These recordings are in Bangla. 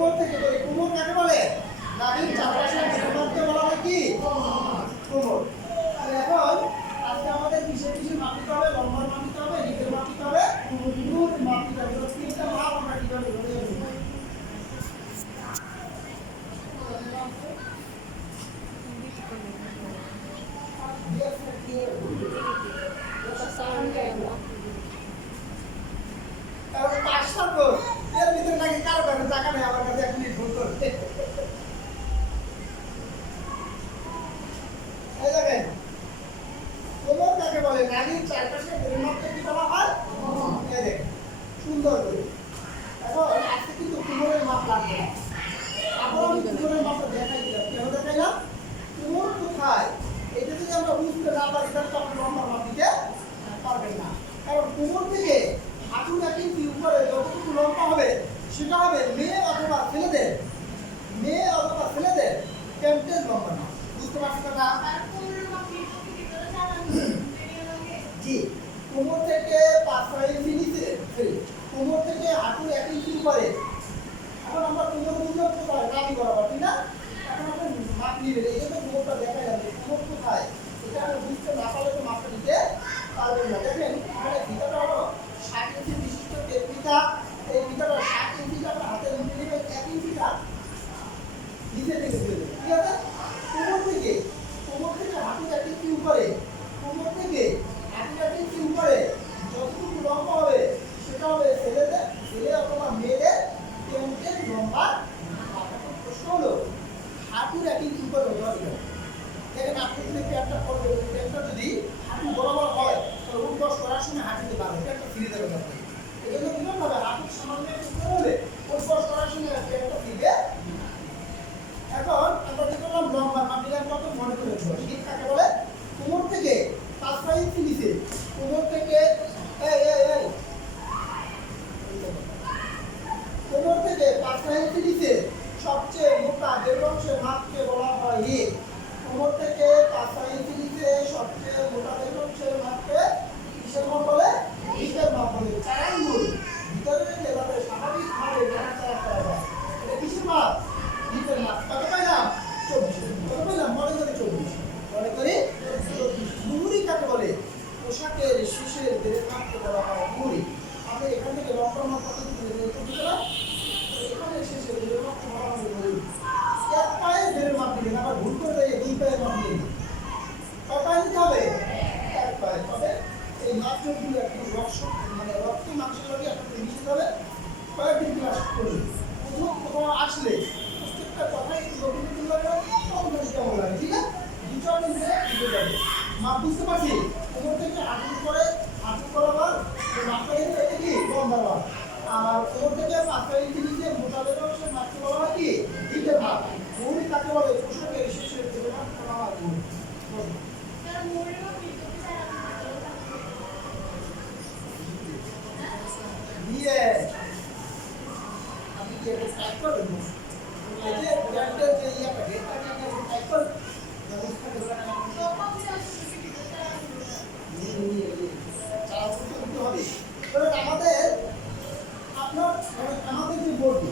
কোমর থেকে বলি, কোমর কাকে বলে? নাভির চারপাশে কোমরকে বলা হয় কি? কোমর। এখন আজকে আমাদের কিসের কিসের মাপিতে হবে? লম্বার মাপিতে হবে, হিপের মাপিতে হবে, কোমর মাপিতে হবে। তিনটা মাপ আমরা কিভাবে ধরে নেব? কারণ পাঁচটা তো এর ভিতরে নাকি কারো কাছে টাকা নেই, আমার কাছে 1 মিনিট ফোন করতে। এই দেখেন কোমর কাকে বলে? নাভির চারপাশে পরিমাপকে কি বলা হয়? এই দেখেন সুন্দর করে। এখন আজকে কিন্তু কোমরের মাপ লাগবে না। আবার আমি কোমরের মাপটা দেখাই দিলাম। কেন দেখাইলাম? কোমর কোথায় এটা যদি আমরা বুঝতে না পারি তাহলে তো আপনি লম্বা মাপ দিতে পারবেন না। কারণ কোমর থেকে হাঁটুর 1 ইঞ্চি উপরে যতটুকু লম্বা হবে সেটা হবে মেয়ে অথবা ছেলেদের, মেয়ে অথবা ছেলেদের প্যান্টের লম্বা না। বুঝতে পারছি কথা? জি, কোমর থেকে 5 ইঞ্চি নিচে, কোমর থেকে হাঁটুর 1 ইঞ্চি উপরে। এখন আমরা কোমর বুঝলাম কোথায়? নাভি বরাবর, ঠিক না? এখন আমরা মাপ নিবেন, এই জন্য কোমরটা দেখা যাবে কোমর কোথায় এটা আমরা বুঝতে না পারলে তো মাপটা নিতে পারবেন না। দেখেন এখানে ভিতরটা হলো 60 ইঞ্চি বিশিষ্ট ফিতা। এই ভিতরটা 60 ইঞ্চিটা আমরা হাতের মুঠে নিয়ে 1 ইঞ্চিটা নিচে থেকে দিয়ে দেবো, ঠিক আছে? কোমর থেকে হাঁটুর 1 ইঞ্চি উপরে, কোমর থেকে হাঁটুর 1 ইঞ্চি উপরে যতটুকু লম্বা হবে সেটা হবে ছেলেদের, ছেলে অথবা মেয়েদের প্যান্টের লম্বা। প্রশ্ন হলো হাঁটুর 1 ইঞ্চি উপরে হতে হবে। দেখেন আপনি যদি প্যান্টটা পরবেন, প্যান্টটা যদি হাঁটু বরাবর হয় তাহলে উঠবস করার সময় হাঁটুতে পারবে, প্যান্টটা ফিরে দেবে না। এই জন্য কি করতে হবে? হাঁটুর সামান্য একটু উপরে হলে উঠবস করার সময় প্যান্টটা ফিরবে। এখন আমরা কি করলাম? লম্বা মাপ নিলাম কত? মনে করে দেবো। ঠিক কাকে বলে? কোমর থেকে 5 ইঞ্চি নিচে, কোমর থেকে কোমর থেকে 5 ইঞ্চি নিচে সবচেয়ে মোটা যে অংশের মাপকে বলা হয় হিপ। কোমর থেকে 5 ইঞ্চি নিচে সবচেয়ে মোটা যে অংশের মাপকে কিসের মাপ বলে? হিপের মাপ বলে। 4 আঙ্গুল ভিতরে রেখে যাতে স্বাভাবিকভাবে নাড়াচাড়া করা যায়, এটা কিসের মাপ? হিপের মাপ। কত পাইলাম? 24। কত পাইলাম? মনে করি 24। মনে করি 24। মুহুরি কাকে বলে? পোশাকের শেষের বেরের মাপকে বলা হয় মুহুরি। আমরা এখান থেকে লম্বা মাপ কত দিলাম? এখানে শেষের বেরের মাপকে বলা হয় মুহুরি। 1 পায়ের বেরের মাপ দিবেন, আবার ভুল করে দেয় 2 পায়ের মাপ দিয়ে দিন। কয় পায়ে দিতে হবে? 1 পায়ে। তবে এই মাপগুলো একটু রক্ত মাংসের সাথে একটু মিশে যাবে। কয়েকদিন ক্লাস করুন। কোথাও আসলে প্রত্যেকটা কথাই একটু রবীন্দ্র লাগে, তখন কেমন লাগে, ঠিক আছে? 2-4 দিন ধরে বুঝে যাবে। মাপ বুঝতে পারছি? কোমর থেকে হাঁটুর পরে হাঁটু বরাবর মাপটা কিন্তু এটা কি? লম্বা মাপ। আর কোমর থেকে 5 ইঞ্চি নিচে মোটা যে অংশের মাপকে বলা হয় কি? হিপের মাপ। মুহুরি কাকে বলে? পোশাকের শেষের বেরের মাপ বলা হয় মুহুরি। আপনি কি এটা টাইপ করবেন? এই যে ব্র্যান্ডের যে ইয়াটা ডেটাকে টাইপ করবেন ব্যবস্থা করবেন। আমাদের আপনার আমাদের যে বডি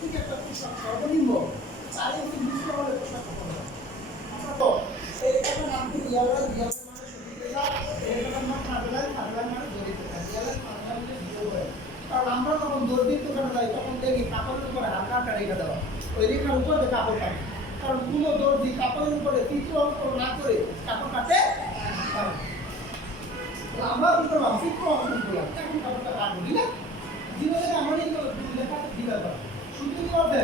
থেকে একটা পোশাক সর্বনিম্ন 4 ইঞ্চি নিচে হলে পোশাক করতে হবে। তো এইটার নাম কি? রিয়ালাইজ। রিয়ালাইজ মানে সঠিকতা, এটার নাম ফার্মুলা। ফার্মুলা মানে জড়িততা। রিয়ালাইজ ফার্মুলা মানে ভিডিও করে। কারণ আমরা যখন দর্জির দোকানে যাই তখন দেখি কাপড়ের উপরে হালকা হালকা রেখা দেওয়া, ওই রেখার উপরে কাপড় কাটে। কারণ কোনো দর্জি কাপড়ের উপরে চিত্র অঙ্কন না করে কাপড় কাটে পারে। আমরা কি করলাম? চিত্র অঙ্কন করলাম, এখন কাপড়টা কাটবো, ঠিক না? জীবনে আমাদের লেখা বিভাগ শুধু কি হবে?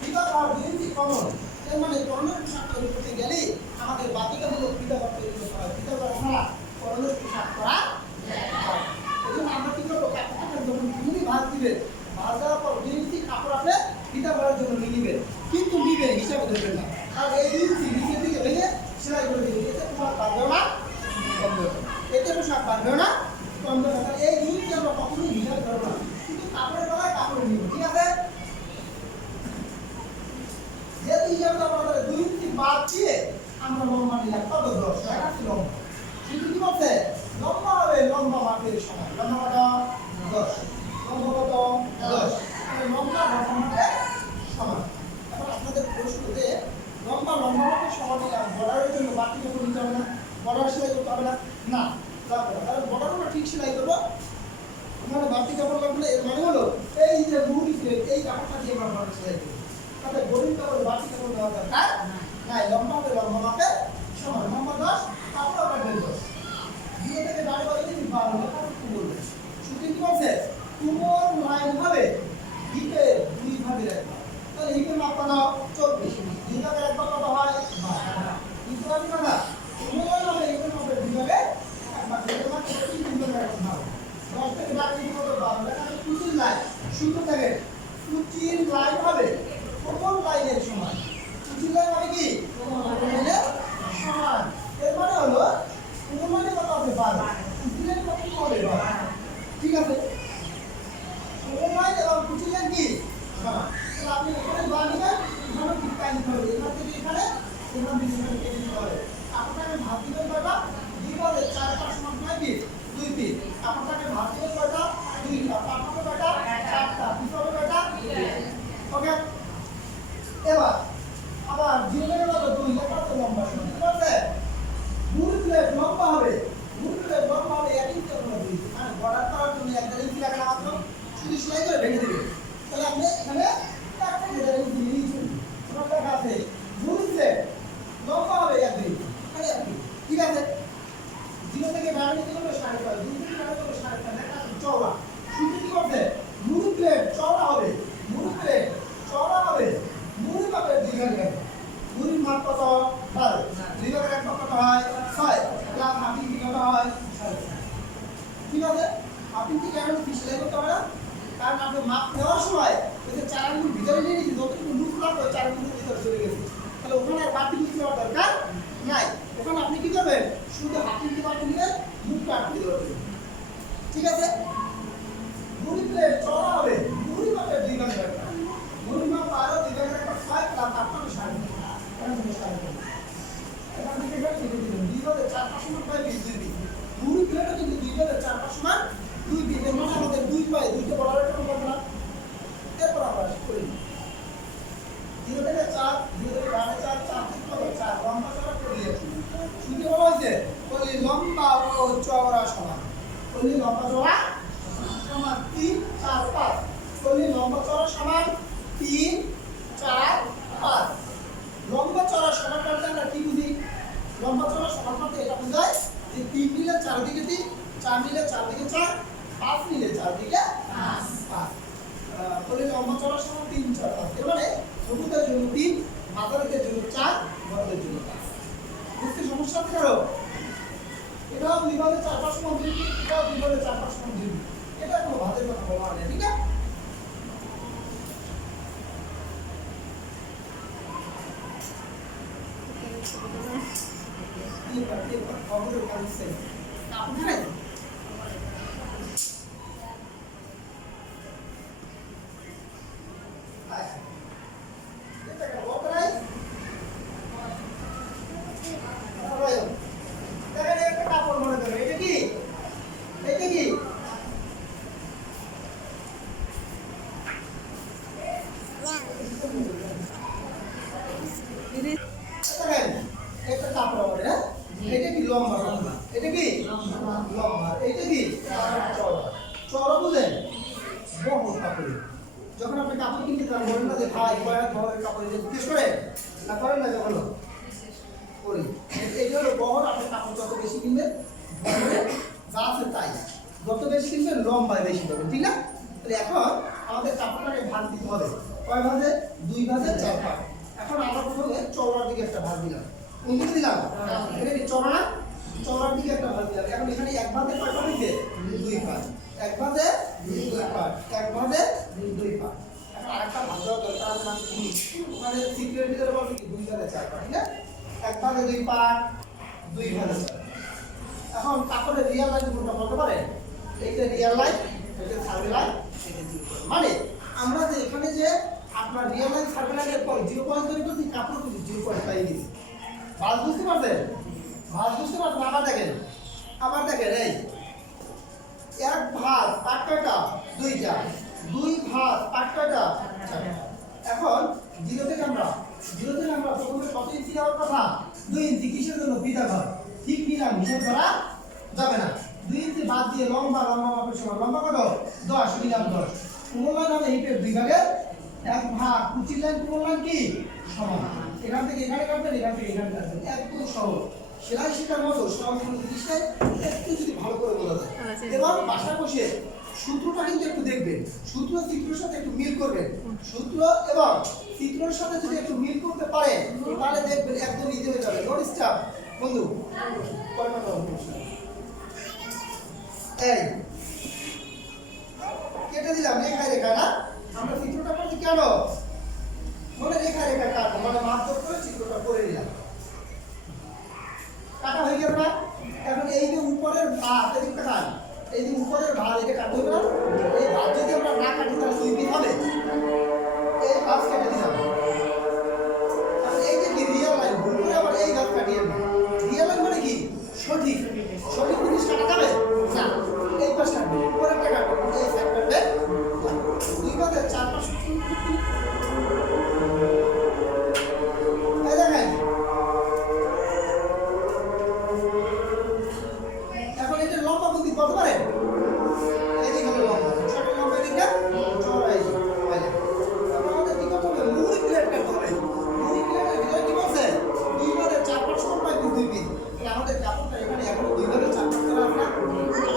বিভাগ আর 2 ইঞ্চি কমন। এর মানে পরনের পোশাক তৈরি করতে গেলে আমাদের বাধ্যতামূলক বিভাগ তৈরি করতে হয়। বিভাগ ছাড়া পরনের পোশাক করা যায় না। এই জন্য আমরা কি করবো? কাপড়টা যখন তুমি ভাঁজ দিবেন, ভাঁজ দেওয়ার পর 2 ইঞ্চি কাপড় আপনি ফিতা করার জন্য নিয়ে নেবেন, কিন্তু নিবেন হিসাবে ধরবেন না। আর এই 2 ইঞ্চি নিচের দিকে ভেঙে সেলাই করে দিবেন। এতে পোশাক পারবেও না, কমবেও না। এতে পোশাক পারবেও না, কমবেও না। এই 2 ইঞ্চি আমরা কখনোই হিসাবে ধরবো না, কিন্তু কাপড়ের বেলায় কাপড় নিব, ঠিক আছে? যেহেতু হিসাবে আমাদের 2 ইঞ্চি বাদ দিয়ে আমরা লম্বা নিলাম কত? 10। এটা কি লম্বা? কিন্তু কি বলছে? লম্বা হবে লম্বা মাপের সমান। লম্বা কত? 10। লম্বা কত? 10। লম্বা মাপে হওয়ার দরকার নাই। লম্বা হবে লম্বা মাপের সমান। লম্বা 10, কাপড় হবে 10। দুই থেকে দাঁড় করে যদি 12 লেখা কি বলবে? শুধু কি বলছে? কোমর লাইন হবে হিপে দুই ভাগে রাখবা। তাহলে হিপের মাপ কত? 24। দুই ভাগে রাখবা কত হয়? 12। কিন্তু আমি কথা কোমর লাইন হবে হিপের মাপে দুই ভাগে একবার হিপের মাপ 3 ভাগে রাখবা। 10 থেকে দাঁড় করে কত? 12 লেখা কুচির লাইন। শুরু থেকে কুচির লাইন হবে কোমর লাইনের সমান। কুচির লাইন হবে কি? কোমর লাইনের সমান। এর মানে হলো কোমর লাইনে কত হবে? 12। কুচির লাইন কত হবে? 12। ঠিক আছে? কোমর লাইন এবং কুচির লাইন কি সমান। তাহলে আপনি এখানে বানিয়ে এখানে ঠিক টাইম হবে। এখান থেকে এখানে এখান থেকে এখানে কেটে দিতে হবে। আপনাকে ভাগ দিবেন কয়টা? দুই ভাগে 4 5 সমান 9 পিস 2 পিস। আপনাকে ভাগ দিবেন কয়টা? 2টা। আপনাকে কয়টা? 4টা। পিস হবে কয়টা? ওকে। এবার আবার জিরোর কত? 2 লেখা তো লম্বা সমান। ঠিক আছে? মূল প্লেট লম্বা হবে। মূল প্লেট লম্বা হবে 1 ইঞ্চি অথবা 2 ইঞ্চি। মানে বর্ডার করার জন্য 1 ইঞ্চি লাগা মাত্র শুধু সেলাই করে ভেঙে দিবেন। তাহলে আপনি এখানে 1 থেকে 1.5 ইঞ্চি নিয়েছেন। তোমার লেখা আছে মূল প্লেট লম্বা হবে 1 ইঞ্চি। মানে 1 ইঞ্চি। ঠিক আছে? 0 থেকে 12 ইঞ্চি করলে 5.5, 2 থেকে 12 করলে 5.5, লেখা আছে চওড়া। শুধু কি করতে? মূল প্লেট চওড়া হবে। মূল প্লেট চওড়া হবে। মূল মাপের 2 ভাগে রাখবে। মূল মাপ কত? 12। 2 ভাগে রাখবা কত হয়? 6। প্লাস হাফ ইঞ্চি কত হয়? 6.5। ঠিক আছে? হাফ ইঞ্চি কেন সেলাই করতে হবে না? কারণ আপনি মাপ নেওয়ার সময় ওই যে 4 আঙ্গুল ভিতরে নিয়ে নিয়েছি, যতটুকু লুজ লাগবে 4 আঙ্গুলের ভিতরে চলে গেছে। তাহলে ওখানে আর বাড়তি লুজ নেওয়ার দরকার নাই। ওখানে আপনি কি করবেন? শুধু হাফ ইঞ্চি বাড়তি নিয়ে মুখটা আটকে দেবেন। ঠিক আছে? মুড়ি প্লেট চওড়া হবে। মুড়ি মাপের 2 ভাগে রাখবা। মুড়ি মাপ 12, 2 ভাগে রাখবা 6 প্লাস আপনাকে 5.5। এখান থেকে 5.5। এখান থেকে কেটে দিবেন। 2 ভাগে 4 5 সমান 5 পিস 2 পিস। মুড়ি প্লেটও কিন্তু 2 ভাগে 4 5 সমান 2 পিস। এর মানে আমাদের 2 পায় 2টা বড়ার একটা করব না। এরপর আমরা করি 0 থেকে 4, 0 থেকে 12 4, 4 থেকে 4 লম্বা চওড়া করে দিয়েছি। শুনতে বলা হয়েছে বলি লম্বা ও চওড়া সমান। বলি লম্বা চওড়া সমান 3 4 5। বলি লম্বা চওড়া সমান 3 4 5। লম্বা চওড়া সমান করতে আমরা কি বুঝি? লম্বা চওড়া সমান করতে এটা বোঝায় যে 3 নিলে 4 দিকে 3, 4 নিলে 4 দিকে 4, 5 নিলে 4 দিকে 5। বলি লম্বা চওড়া সমান 3 4 5। এর মানে ছোটদের জন্য 3, মাঝারিদের জন্য 4, বড়দের জন্য 5। বুঝতে সমস্যা হচ্ছে কারো? এটাও 2 ভাগে 4 5 সমান 2 পিস, এটাও 2 ভাগে 4 5 সমান 2 পিস। এটা কোনো ভাগের কথা বলা নেই। ঠিক আছে? খবরের কাজ আপনারা একটা কাপড় হবে। হ্যাঁ, এটা কি লম্বা? লম্বা। এটা কি লম্বা। এটা কি চওড়া। চওড়া বুঝেন? বহর কাপড়। যখন আপনি কাপড় কিনতে যান বলেন না যে ভাই কয়েক বহরের কাপড় এটা জিজ্ঞেস করে না, করেন না? যখন করি এই হলো বহর। আপনি কাপড় যত বেশি কিনবেন যা আছে তাই, যত বেশি কিনবেন লম্বায় বেশি পাবেন। ঠিক না? তাহলে এখন আমাদের কাপড়টাকে ভাগ দিতে হবে। কয় ভাগে? 2 ভাগে 4 ভাগ। এখন আমরা প্রথমে চওড়ার দিকে একটা ভাগ দিলাম। কোন দিকে দিলাম? এটা কি চওড়া না? চওড়ার দিকে একটা ভাগ দিলাম। এখন এখানে 1 ভাগে কয় ভাগ হইছে? 2 ভাগ। 1 ভাগে 2 ভাগ। 1 ভাগে 2 ভাগ। এখন আরেকটা ভাগ দেওয়া দরকার আছে মানে কি? মানে সিক্রেট ভিতরে বলতে কি 2 ভাগে 4 ভাগ। ঠিক আছে? 1 ভাগে 2 ভাগ, 2 ভাগে 4। এখন কাপড়ের রিয়াল লাইন কোনটা বলতে পারেন? এইটা রিয়াল লাইন, এটা সার্ভে লাইন, এটা জিরো পয়েন্ট। মানে আমরা যে এখানে যে আপনার রিয়াল লাইন সার্ভে লাইনের পর 0 পয়েন্ট তৈরি করছি, কাপড় কিন্তু 0 পয়েন্ট পাই দিয়েছি। ভাঁজ বুঝতে পারছেন? ভাঁজ বুঝতে পারছেন? আবার দেখেন এই 1 ভাঁজ পাট কয়টা? 2টা। 2 ভাঁজ পাট কয়টা? 4টা। এখন 0 থেকে আমরা প্রথমে কত ইঞ্চি দেওয়ার কথা? 2 ইঞ্চি। কিসের জন্য? বিটা ঘর। ঠিক নিলাম, হিসাব করা যাবে না। 2 ইঞ্চি বাদ দিয়ে লম্বা মাপের সমান। লম্বা কত? 10 নিলাম 10। কোমর লাইন হবে হিপের 2 ভাগে এক ভাগ কুচির লাইন করলাম কি সমান এখান থেকে এখানে কাটবেন এখান থেকে এখানে কাটবেন একদম সহজ সেলাই শেখার মতো সহজ কোনো জিনিসটাই একটু যদি ভালো করে বলা যায় এবার বাসা বসে সূত্রটা কিন্তু একটু দেখবেন সূত্র চিত্রের সাথে একটু মিল করবেন সূত্র এবং চিত্রের সাথে যদি একটু মিল করতে পারেন তাহলে দেখবেন একদম ইজি হয়ে যাবে নোট স্টাফ বন্ধু কয়টা এই কেটে দিলাম রেখায় রেখা না আমরা চিত্রটা করছি কেন মনে রেখায় রেখা কাটবো মানে মাপজোক করে চিত্রটা করে নিলাম কাটা হয়ে গেল না এখন এই যে উপরের ভাত এদিকে কাট এই যে উপরের ভাত এটা কাটতে হবে না এই ভাত যদি আমরা না কাটি তাহলে দুই পিস হবে এই ভাত কেটে দিলাম এই যে রিয়েল লাইন ভুল করে আবার এই ভাত কাটিয়ে নেব রিয়েল লাইন মানে কি সঠিক সঠিক জিনিস কাটা যাবে না এই পাশ কাটবে উপরেরটা কাটবে এই সাইড কাটবে দুই ভাতের চার পাঁচ এই দেখেন এখন এটা লম্বা বুদ্ধি কত পারে এই দিকে হলো লম্বা ছোট লম্বা দিকটা চড়া এই তারপর আমাদের দিকে হবে মুড়ি প্লেট কাটতে হবে মুড়ি প্লেটের ভিতরে কি বলছে দুই ভাতের চার পাঁচ লম্বা দুই পিস আমাদের কাপড়টা এখানে এখনো দুই ভাতের চার পাঁচ করা আছে না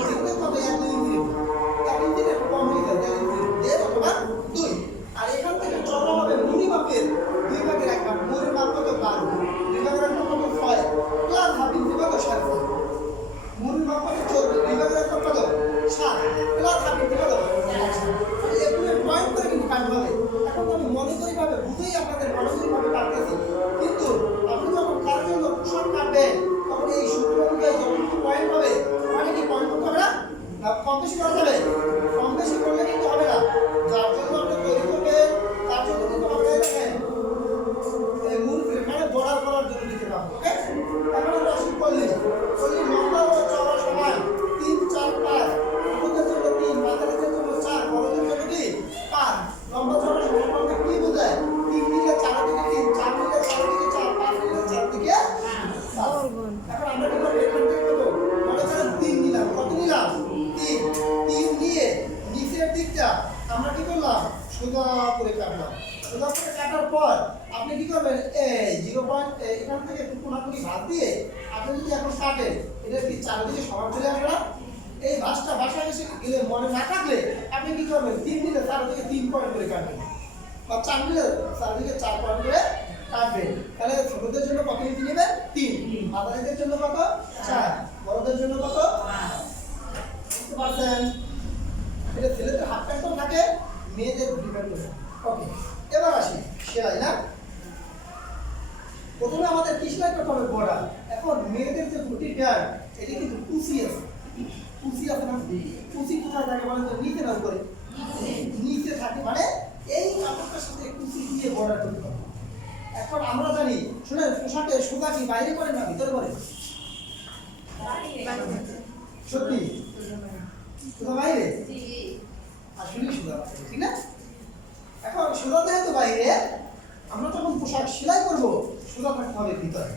দেখতে কত এক দুই মিনিট এক মিনিট একটু কম হয়ে যায় এক মিনিট দেড় অথবা দুই আর এখান থেকে চড়া হবে মুড়ি মাপের দুই ভাগের এক ভাগ মুড়ির মাপ কত 12 দুই ভাগের এক ভাগ কত 6 প্লাস হাফ ইঞ্চি কত 7 মুড়ির মাপ কত 14 দুই ভাগের এক ভাগ কত 7 প্লাস হাফ ইঞ্চি কত 1 এগুলো পয়েন্ট করে কিন্তু কাটতে হবে এখন আমি মনে করি ভাবে বুঝেই আপনাদের মানসিক ভাবে কাটতেছি কিন্তু আপনি যখন কার জন্য পোশাক কাটবেন তখন এই সূত্র অনুযায়ী যখন পয়েন্ট হবে মানে কি পয়েন্ট করতে হবে না কম বেশি করা যাবে কম বেশি করলে কিন্তু হবে না যার জন্য আপনি তৈরি করবেন তার জন্য কিন্তু আপনাকে দেখেন এই মূল মানে বর্ডার করার জন্য দিতে পারবো ওকে এখন আমরা শুরু করলি লম্বা ও চওড়া সমান 3 4 5 ওদের জন্য 3 মাথার জন্য 4 বড়দের জন্য কি 5 লম্বা চওড়া সমান বলতে কি বোঝায় 3 দিকে 4 দিকে 3 4 দিকে 4 দিকে 4 5 দিকে 4 দিকে এখন আমরা কি করব এখান থেকে কত মনে করেন 3 নিলাম কত নিলাম 3 নিয়ে নিচের দিকটা আমরা কি করলাম সোজা করে কাটলাম সোজা করে কাটার পর আপনি কি করবেন এই 0 পয়েন্ট এখান থেকে একটু কোণাকুণি ভাঁজ দিয়ে আপনি যদি এখন কাটেন এটা কি চারদিকে সমান চলে আসবে না এই ভাঁজটা বাসায় এসে গেলে মনে না থাকলে আপনি কি করবেন 3 নিলে চারদিকে 3 পয়েন্ট করে কাটবেন বা 4 নিলে চারদিকে 4 পয়েন্ট করে কাটবেন তাহলে ছোটদের জন্য কত ইঞ্চি নেবেন 3 মাঝারিদের জন্য কত 4 বড়দের জন্য কত 5 বুঝতে পারছেন এটা ছেলেদের হাফ প্যান্ট থাকে মেয়েদের ডিপেন্ড করে ওকে এবার আসি সেলাই না প্রথমে আমাদের কি সেলাই করতে হবে বর্ডার এখন মেয়েদের যে বুটি প্যান্ট এটা কিন্তু কুচি আছে না কুচি কোথায় থাকে মানে তো নিচে না উপরে নিচে থাকে মানে এই কাপড়টার সাথে কুচি দিয়ে বর্ডার করতে হবে এখন আমরা জানি শুনে পোশাকে সোজা কি বাইরে করে না ভিতরে করে সত্যি সোজা বাইরে আসলে সোজা ঠিক না এখন সোজা যেহেতু বাইরে আমরা যখন পোশাক সেলাই করবো সোজা থাকতে হবে ভিতরে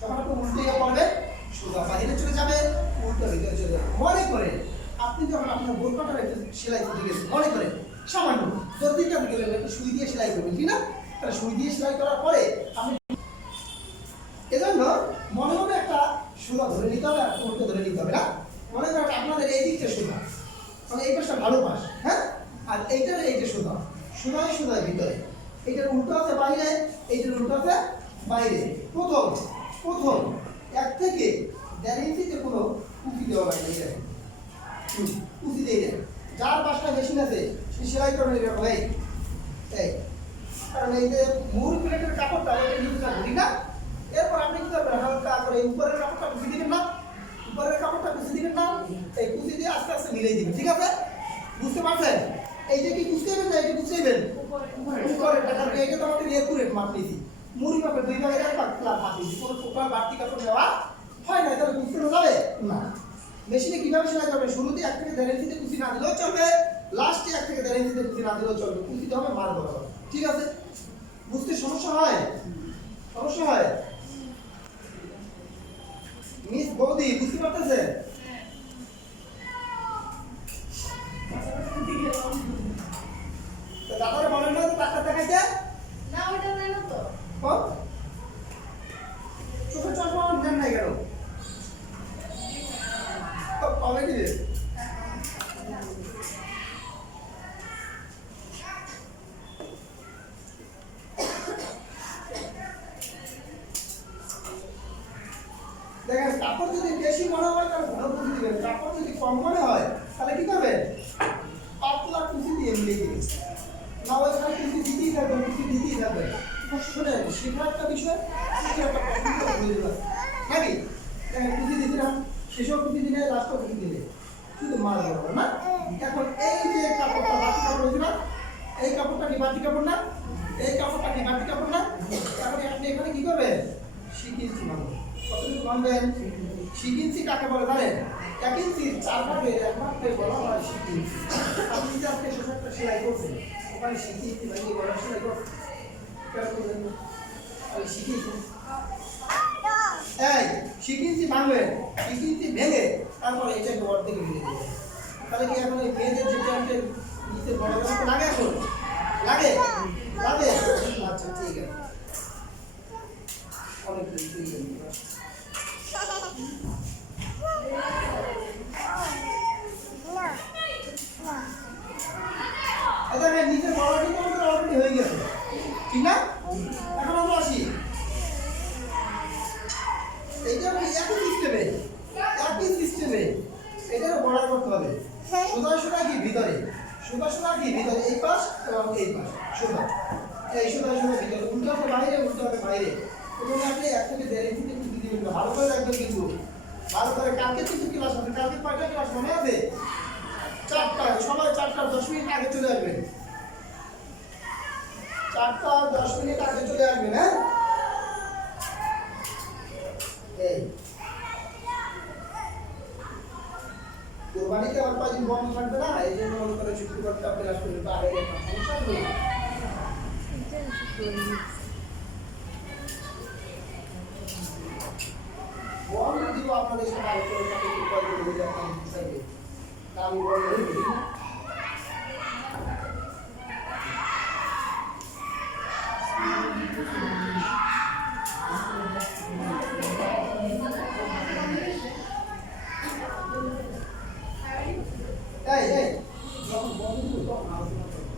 যখন আপনি উল্টে পড়বেন সোজা বাইরে চলে যাবে উল্টো ভিতরে চলে যাবে মনে করে আপনি যখন আপনার বোরকাটা সেলাই করতে গেছেন মনে করেন সামান্য জলদিটা গেলেন একটু সুই দিয়ে সেলাই করবেন ঠিক না তাহলে সুই দিয়ে সেলাই করার পরে আপনি এজন্য মনে মনে একটা সোজা ধরে নিতে হবে আর উল্টো ধরে নিতে হবে না মনে করেন আপনাদের এই দিকটা সোজা মানে এই পাশটা ভালো পাশ হ্যাঁ আর এইটার এইটা সোজা সোজা ভিতরে এইটার উল্টো আছে বাইরে এইটার উল্টো আছে বাইরে প্রথম এক থেকে 1.5 ইঞ্চিতে কোনো কুচি দেওয়া লাগে না কুচি দিয়ে দেয় যার বাসায় মেশিন আছে সে সেলাই করবেন এরকম এই কারণ এই যে মূল প্লেটের কাপড়টা এটা নিচে ধরি না এরপর আপনি কি করবেন হালকা করে উপরের কাপড়টা কুচি দিবেন না উপরের কাপড়টা কুচি দিবেন না এই কুচি দিয়ে আস্তে আস্তে মিলিয়ে দিবেন ঠিক আছে বুঝতে পারছেন এই যে কি বুঝতে হবে না এটা বুঝতে হবেন উপরেরটা কারণ এটা তো আমাদের একুরেট মাপ নিয়েছি মুড়ি মাপের 2 ভাগের 1 ভাগ প্লাস হাফ ইঞ্চি কোনো টোটাল বাড়তি কাপড় দেওয়া হয় না তাহলে বুঝতে যাবে না মেশিনে কিভাবে সেলাই করবে শুরুতে 1 থেকে 1.5 ইঞ্চিতে কুচি না দিলেও চলবে লাস্টে 1 থেকে 1.5 ইঞ্চিতে কুচি না দিলেও চলবে কুচিতে হবে মার বরাবর ঠিক আছে বুঝতে সমস্যা হয় মিস বৌদি বুঝতে পারতেছেন দাদারা বলেন না দেখাইতে না ওটা নাই না তো ও চোখে চশমা দেন নাই কেন কবে দিবে দেখেন কাপড় যদি বেশি মনে হয় তাহলে ভালো কুচি দিবেন, কাপড় যদি কম মনে হয় তাহলে কি করবেন পাতলা কুচি দিয়ে মিলিয়ে দিবেন, না ওইখানে কুচি দিতেই থাকবেন শোনেন শেখার একটা বিষয় শিখে একটা পছন্দ হয়ে যাবে নাকি দেখেন কুচি দিছিলাম শেষও কুচি দিলে লাস্টও কুচি দিলে শুধু মার বরাবর না। এখন এই যে কাপড়টা বাতি কাপড় হয়েছে না, এই কাপড়টা কি বাতি কাপড় না, এই কাপড়টা কি বাতি কাপড় না, তাহলে আপনি এখানে কি করবেন শিখিয়েছি মানুষ কতটুকু মানবেন শিখিয়েছি কাকে বলে জানেন 1 ইঞ্চির 4 ভাগের 1 ভাগকে বলা হয় শিখিয়েছি। আপনি যে আজকে একটা সেলাই করছেন ওখানে শিখিয়েছি ভাই এই বলা সেলাই করছেন কেন করলেন না আমি শিখিয়েছি এই শিখিয়েছি ভাঙবেন শিখিয়েছি ভেঙে তারপরে এটাকে অর্ধেক ভেঙে দেবেন, তাহলে কি এখন এই মেয়েদের যে প্যান্টের নিচে বড় বড় লাগে এখন লাগে লাগে আচ্ছা ঠিক আছে অনেক কিছু নিচে বড়টি তো আমাদের অলরেডি হয়ে গেছে ঠিক না। এখন আমরা আসি এইটা একই সিস্টেমে এটারও বর্ডার করতে হবে সোজা কি ভিতরে সোজা কি ভিতরে এই পাশ এবং এই পাশ সোজা এই সোজা ভিতরে উল্টো হবে বাইরে এবং আপনি 1 থেকে 1.5 ইঞ্চি কুচি দিবেন ভালো করে রাখবেন কিন্তু ভালো করে কালকে কিন্তু ক্লাস হবে কালকে কয়টা ক্লাস মনে আছে 4টা সবাই 4টা 10 মিনিট আগে চলে আসবেন 4টা 10 মিনিট আগে চলে আসবেন হ্যাঁ এই কোরবানিতে আর 5 দিন বন্ধ থাকবে না এই জন্য মনে করে ছুটি করতে আপনি ক্লাস করবেন আগে একটা সমস্যা নেই বল দিব আপনাদের সাথে আলোচনা করতে উপায় করে দিতে আপনাদের বিষয়ে আমি বলবো এই যখন বন্ধু তখন আলোচনা করব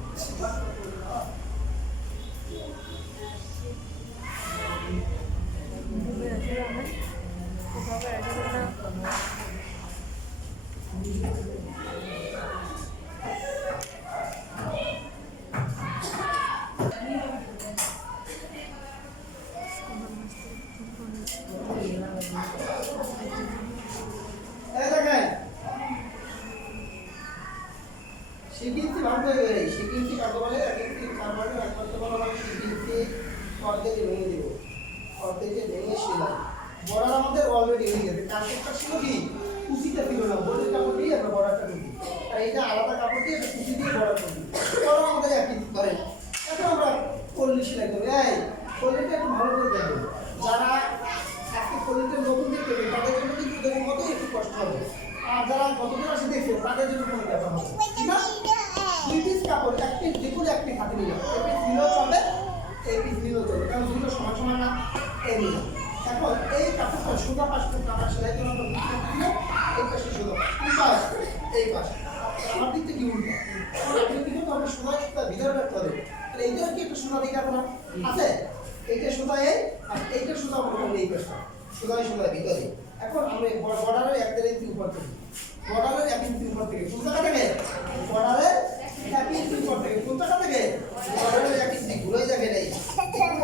শিখিয়েছি ভাবতে হবে শিখিয়েছি কাকে বলে 1 ইঞ্চি 4 ভাগের 1 ভাগকে বলা হয় শিখিয়েছি অর্ধেকে ভেঙে দেবো অর্ধেকে ভেঙে সেলাই বর্ডার আমাদের অলরেডি হয়ে গেছে কাপড়টা ছিল কি কুচিটা ছিল না বোর্ডের কাপড় দিয়ে আমরা বর্ডারটা দিই আর এটা আলাদা কাপড় দিয়ে একটা কুচি দিয়ে বর্ডার করি বড় আমাদের একই করে এখন আমরা পল্লি সেলাই করবো এই পল্লিটা একটু ভালো করে দেখবেন যারা আজকে পল্লিতে নতুন দেখতে হবে তাদের জন্য কিন্তু ওদের মতোই একটু কষ্ট হবে আর যারা গতদিন আসে দেখছে তাদের জন্য কোনো ব্যাপার হবে ঠিক না 2 পিস কাপড় 1 পিস যে কোনো 1 পিস হাতে নিলাম এই পিস নিলেও চলবে এই পিস নিলেও চলবে কারণ দুটো সমান না এই নিলাম এখন এই কাপড়টা সোজা পাশ করতে আমরা সেলাই করে আমরা বুঝতে দিলে এই পাশে সোজা পাশ এই পাশ আমার দিক থেকে উল্টো আপনি কিন্তু আমরা সোজা ভিতরে রাখতে হবে তাহলে এইটার কি একটা সোজা দিকে আপনার আছে এইটা সোজা এই আর এইটা সোজা আমরা এই পাশটা সোজা ভিতরে এখন আমরা বর্ডারের 1.5 ইঞ্চি উপর থেকে বর্ডারের 1 ইঞ্চি উপর থেকে কোন জায়গা থেকে বর্ডারের 1 ইঞ্চি উপর থেকে কোন জায়গা থেকে বর্ডারের 1 ইঞ্চি ঘুরে যাবে নেই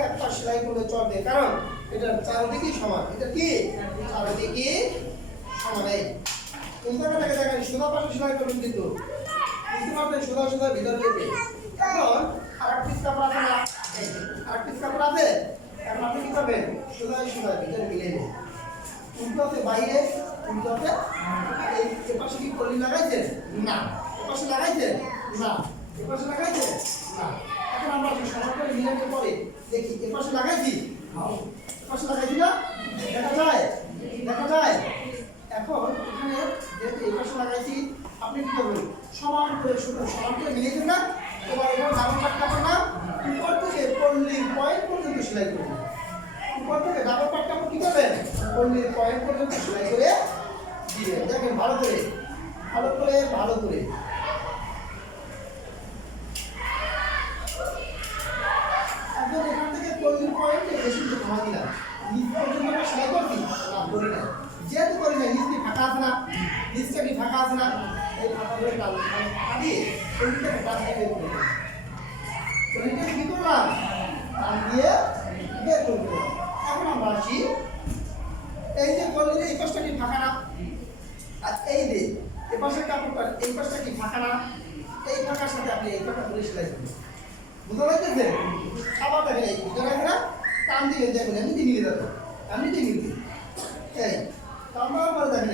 একটা সেলাই করলে চলবে কারণ এটা চারদিকেই সমান এটা কি চারদিকে সমান এই কোন জায়গা থেকে দেখেন সোজা পাশে সেলাই করবেন কিন্তু বুঝতে পারবেন সোজা ভিতরে দেবে এখন আরেক পিস কাপড় আছে না আরেক পিস কাপড় আছে এখন আপনি কি করবেন সোজা ভিতরে মিলিয়ে নেবেন উল্টোতে বাইরে উল্টোতে এই এপাশে কি কলি লাগাইছেন না এপাশে লাগাইছেন না এপাশে লাগাইছেন না এখন আমরা সমান করে মিলাতে পরে দেখি এপাশে লাগাইছি এপাশে লাগাইছি না দেখা যায় এখন এখানে যেহেতু এপাশে লাগাইছি আপনি কি করবেন সমান করে মিলিয়েছেন না এবার এবার ডাবল কাট কাপড় না উপর সেলাই করবেন। উপর থেকে ডাবল পাট কাপড় কি করবেন? কলির পয়েন্ট পর্যন্ত সেলাই করে দিবেন। দেখেন ভালো করে ভালো করে ভালো করে। এখন এখান থেকে কলির পয়েন্টে বেশি একটু কমা দিলাম। নিচ পর্যন্ত আমরা সেলাই করছি না, করি না। যেহেতু করি না, নিচটি ফাঁকা আছে না, নিচটা কি ফাঁকা আছে না, এই ফাঁকাগুলো ফাঁকা দিয়ে কলিটাকে টান দিয়ে বের করে দিলাম। কলিটাকে কি করলাম? টান দিয়ে বের করে দিলাম। এখন আমরা আসি, এই যে কলির এই পাশটা কি ফাঁকা না, আর এই যে এই পাশের কাপড়টা এই পাশটা কি ফাঁকা না, এই ফাঁকার সাথে আপনি এই কাপড় করে সেলাই করবেন। বুঝতে পারতেছেন? আবার দেখেন এই ভিতরে আছে না, টান দিবেন, দেখবেন এমনিতে মিলে যাবে, এমনিতে মিলবে। এই টান দেওয়ার পরে দেখেন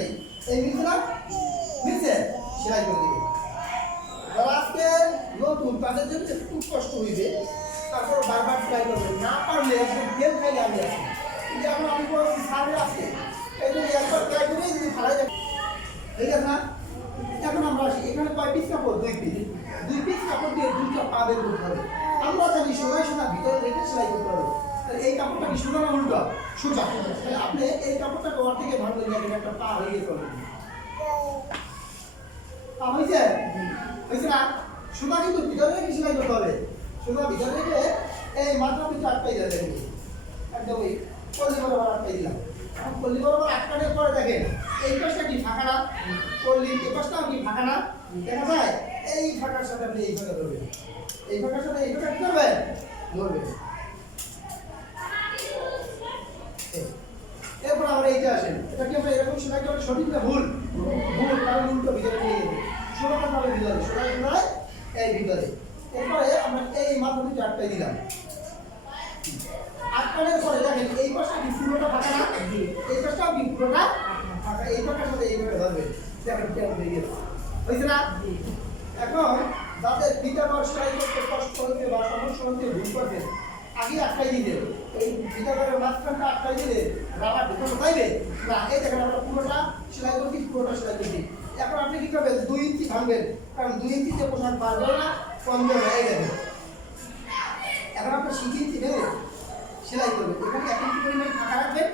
এই মিলছে না, মিলছে, সেলাই করে দিবেন। যারা আজকে নতুন তাদের জন্য একটু কষ্ট হইবে, তারপর বারবার ট্রাই করবেন। না পারলে একদম ফেল খাইলে আমি আছি, যেমন আমি বলছি সামনে আছে, এই জন্য একবার ট্রাই করে যদি ভালো যাবে, ঠিক আছে না? এখন আমরা আসি, এখানে কয় পিস কাপড়? 2 পিস। 2 পিস কাপড় দিয়ে 2টা পা বের করতে হবে। আমরা জানি সোজা সোজা ভিতরে রেখে সেলাই করতে হবে। তাহলে এই কাপড়টা কি সোজা না উল্টো? সোজা। তাহলে আপনি এই কাপড়টাকে ওর থেকে ভালো লাগে, একটা পা হয়ে গেছে অলরেডি। পা হয়েছে? হয়েছে না? সোজা কিন্তু ভিতরে রেখে সেলাই করতে হবে। সোজা ভিতরে রেখে এই মাথা পিছু আটকাই যাবে, একদম ওই কল্লি বরাবর আটকাই দিলাম। এখন কল্লি বরাবর আটকানোর পরে দেখেন এই পাশটা কি ফাঁকা না, কল্লির এই পাশটাও কি ফাঁকা না, দেখা যায়? এই ফাঁকার সাথে আপনি এই ফাঁকা ধরবেন, এই ফাঁকার সাথে এই ফাঁকা কি করবেন? ধরবেন। এরপর আমরা এইটা আসেন, এটা কি আমরা এরকম সেলাই করলে সঠিক না ভুল? ভুল, কারণ উল্টো ভিতরে নিয়ে যাবে, সোনাটা পাবে ভিতরে, সোনায় সোনায় এই ভিতরে। এরপরে আমরা এই মাথা পিছু আটকাই দিলাম। আটকানোর পরে দেখেন এই পাশটা কি পুরোটা ফাঁকা না, এই পাশটাও কি পুরোটা ফাঁকা, এই পাশটার সাথে এইভাবে ধরবে, দেখেন কেমন হয়ে গেছে, হয়েছে না? এখন যাদের বিটাবার সেলাই করতে কষ্ট হচ্ছে বা সমস্যা হচ্ছে, ভুল করছেন, আগে আটকাই দিলে এই বিটাবারের মাঝখানটা আটকাই দিলে রাবার ঢুকানো যাইবে না। এই দেখেন আমরা পুরোটা সেলাই করছি, পুরোটা সেলাই করছি। এখন আপনি কি করবেন? 2 ইঞ্চি ভাঙবেন, কারণ 2 ইঞ্চিতে পোশাক পারবে না, কমবে না। এই দেখেন এখন আপনি 6 ইঞ্চি নেবে সেলাই করবেন। এখানে 1 ইঞ্চি পরিমাণ ফাঁকা রাখবেন,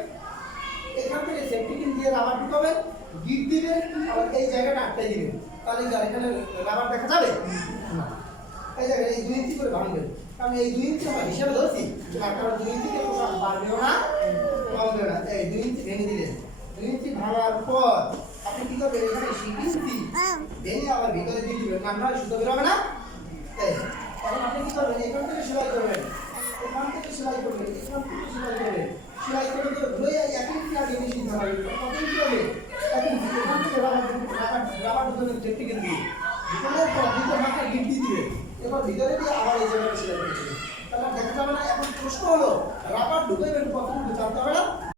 এখান থেকে সেফটি পিন দিয়ে রাবার ঢুকাবেন, গিট দিবেন, আবার এই জায়গাটা আটকাই দিবেন। তাহলে কি আর এখানে রাবার দেখা যাবে না? এই জায়গায় এই 2 ইঞ্চি করে ভাঙবেন, কারণ এই 2 ইঞ্চি আমরা হিসাবে ধরছি, তার কারণ 2 ইঞ্চিতে পোশাক বাড়বেও না, কমবেও না। এই 2 ইঞ্চি ভেঙে দিলেন। 2 ইঞ্চি ভাঙার পর আপনি কি করবেন? এখানে 6 ইঞ্চি ভেঙে আবার ভিতরে দিয়ে দিবেন, না সুতো বেরোবে না। এই এখন আপনি কি করবেন? এখান থেকে সেলাই করবেন, এখান থেকে সেলাই করবেন, এখান থেকে সেলাই করবেন, সেলাই করে ধরে 1 ইঞ্চি আগে বেশি দিতে হবে। কত ইঞ্চি